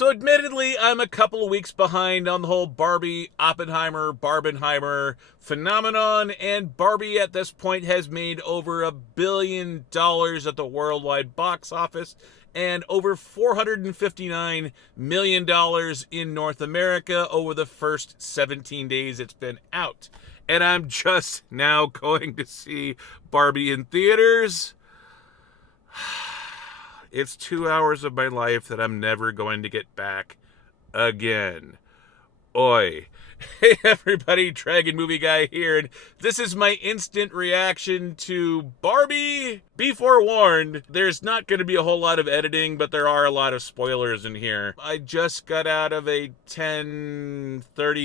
So admittedly, I'm a couple of weeks behind on the whole Barbie, Oppenheimer, Barbenheimer phenomenon, and Barbie at this point has made over $1 billion at the worldwide box office and over $459 million in North America over the first 17 days it's been out. And I'm just now going to see Barbie in theaters. It's 2 hours of my life that I'm never going to get back again. Oi. Hey everybody, Dragon Movie Guy here, and this is my instant reaction to Barbie. Be forewarned, there's not going to be a whole lot of editing, but there are a lot of spoilers in here. I just got out of a 10:30,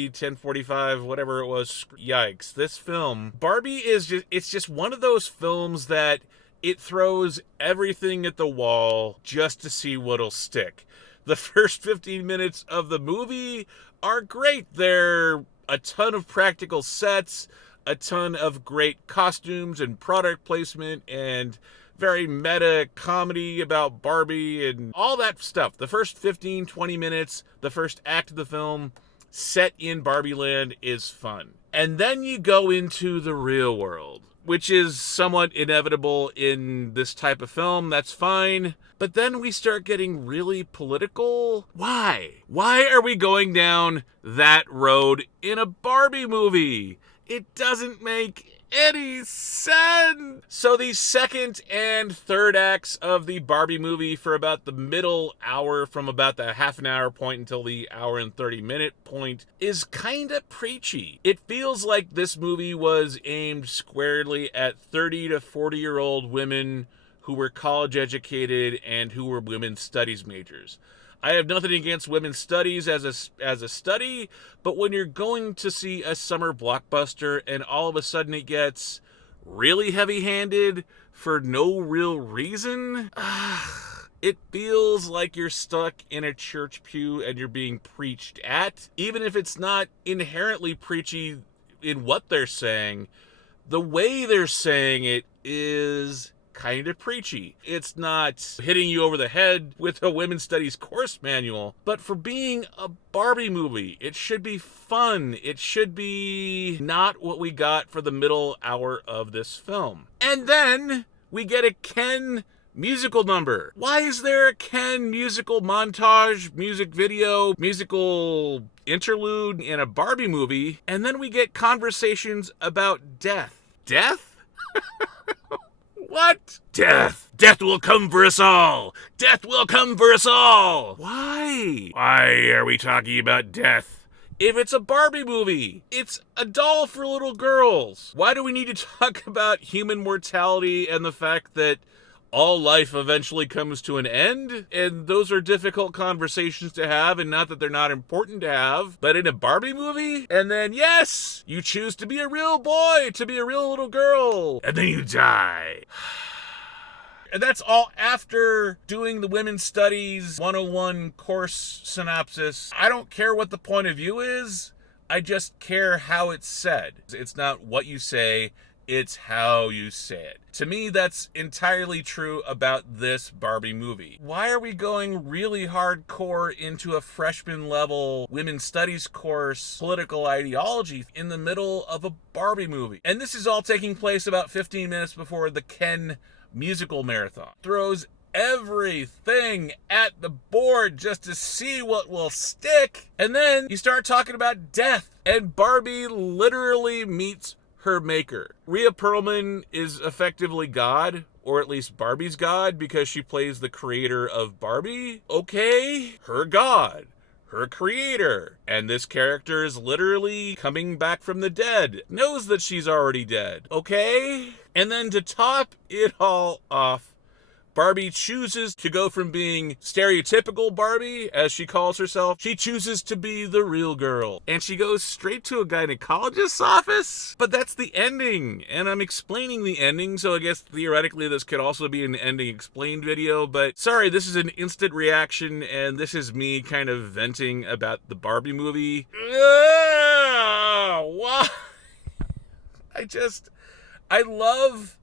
10:45, whatever it was. Yikes. This film, Barbie it's just one of those films that it throws everything at the wall just to see what'll stick. The first 15 minutes of the movie are great. They're a ton of practical sets, a ton of great costumes and product placement, and very meta comedy about Barbie and all that stuff. The first 15, 20 minutes, the first act of the film set in Barbie Land is fun. And then you go into the real world, which is somewhat inevitable in this type of film. That's fine. But then we start getting really political. Why? Why are we going down that road in a Barbie movie? It doesn't make any sense. So the second and third acts of the Barbie movie, for about the middle hour, from about the half an hour point until the hour and 30-minute point, is kind of preachy. It feels like this movie was aimed squarely at 30 to 40-year-old women who were college educated and who were women's studies majors. I have nothing against women's studies as a study, but when you're going to see a summer blockbuster and all of a sudden it gets really heavy-handed for no real reason, it feels like you're stuck in a church pew and you're being preached at. Even if it's not inherently preachy in what they're saying, the way they're saying it is kind of preachy. It's not hitting you over the head with a women's studies course manual, but for being a Barbie movie, it should be fun. It should be not what we got for the middle hour of this film. And then we get a Ken musical number. Why is there a Ken musical montage, music video, musical interlude in a Barbie movie? And then we get conversations about death. Death? What? Death! Death will come for us all! Death will come for us all! Why? Why are we talking about death? If it's a Barbie movie, it's a doll for little girls. Why do we need to talk about human mortality and the fact that all life eventually comes to an end? And those are difficult conversations to have, and not that they're not important to have, but in a Barbie movie? And then, yes, you choose to be a real boy, to be a real little girl, and then you die. And that's all after doing the Women's Studies 101 course synopsis. I don't care what the point of view is, I just care how it's said. It's not what you say, it's how you say it. To me, that's entirely true about this Barbie movie. Why are we going really hardcore into a freshman level women's studies course political ideology in the middle of a Barbie movie? And this is all taking place about 15 minutes before the Ken musical marathon. Throws everything at the board just to see what will stick. And then you start talking about death, and Barbie literally meets her maker. Rhea Perlman is effectively God, or at least Barbie's God, because she plays the creator of Barbie. Okay, her God, her creator. And this character is literally coming back from the dead. Knows that she's already dead. Okay? And then to top it all off, Barbie chooses to go from being stereotypical Barbie, as she calls herself, she chooses to be the real girl. And she goes straight to a gynecologist's office? But that's the ending, and I'm explaining the ending, so I guess theoretically this could also be an ending explained video, but sorry, this is an instant reaction, and this is me kind of venting about the Barbie movie. Why? I love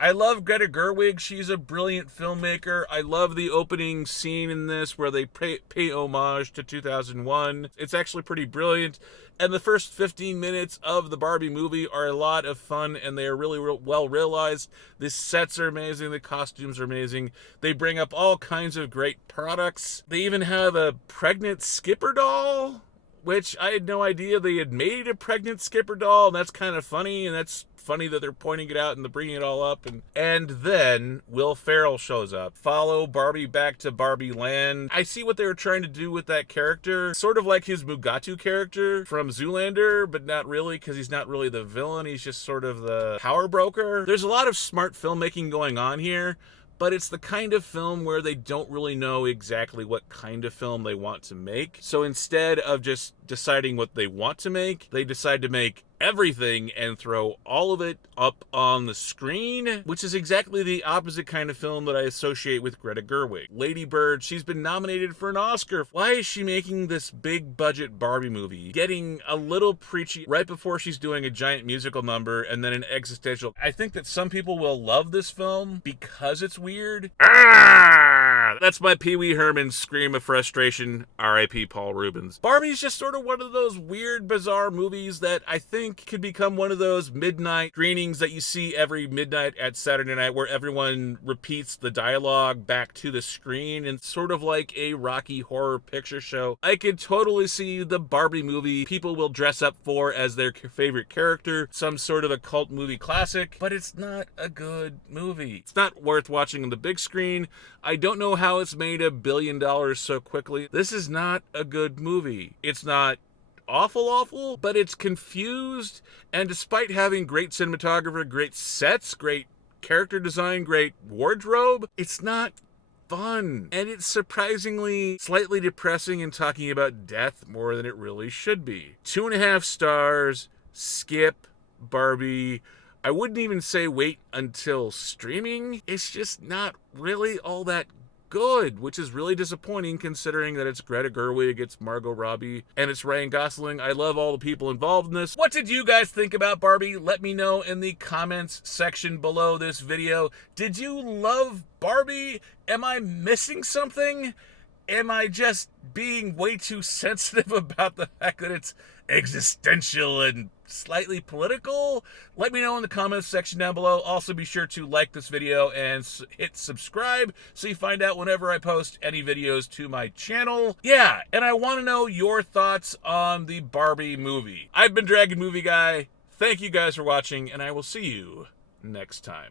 I love Greta Gerwig. She's a brilliant filmmaker. I love the opening scene in this where they pay homage to 2001. It's actually pretty brilliant. And the first 15 minutes of the Barbie movie are a lot of fun, and they are really well realized. The sets are amazing. The costumes are amazing. They bring up all kinds of great products. They even have a pregnant Skipper doll, which I had no idea they had made a pregnant Skipper doll. And that's kind of funny, and that's funny that they're pointing it out and they're bringing it all up. And then Will Ferrell shows up. Follow Barbie back to Barbie Land. I see what they were trying to do with that character. Sort of like his Mugatu character from Zoolander, but not really, because he's not really the villain. He's just sort of the power broker. There's a lot of smart filmmaking going on here, but it's the kind of film where they don't really know exactly what kind of film they want to make. So instead of just deciding what they want to make, they decide to make everything and throw all of it up on the screen, which is exactly the opposite kind of film that I associate with Greta Gerwig. Lady Bird, she's been nominated for an Oscar. Why is she making this big budget Barbie movie, getting a little preachy right before she's doing a giant musical number and then an existential? I think that some people will love this film because it's weird. That's my Pee Wee Herman scream of frustration. R.I.P. Paul Rubens. Barbie's just sort of one of those weird, bizarre movies that I think could become one of those midnight screenings that you see every midnight at Saturday night, where everyone repeats the dialogue back to the screen, and sort of like a Rocky Horror Picture Show. I could totally see the Barbie movie people will dress up for as their favorite character, some sort of a cult movie classic, but it's not a good movie. It's not worth watching on the big screen. I don't know how it's made $1 billion so quickly. This is not a good movie. It's not awful, but it's confused, and despite having great cinematographer, great sets, great character design, great wardrobe, it's not fun. And it's surprisingly slightly depressing and talking about death more than it really should be. 2.5 stars, skip, Barbie. I wouldn't even say wait until streaming. It's just not really all that good, which is really disappointing considering that it's Greta Gerwig, it's Margot Robbie, and it's Ryan Gosling. I love all the people involved in this. What did you guys think about Barbie? Let me know in the comments section below this video. Did you love Barbie? Am I missing something? Am I just being way too sensitive about the fact that it's existential and slightly political? Let me know in the comments section down below. Also, be sure to like this video and hit subscribe so you find out whenever I post any videos to my channel. Yeah, and I want to know your thoughts on the Barbie movie. I've been Dragon Movie Guy. Thank you guys for watching, and I will see you next time.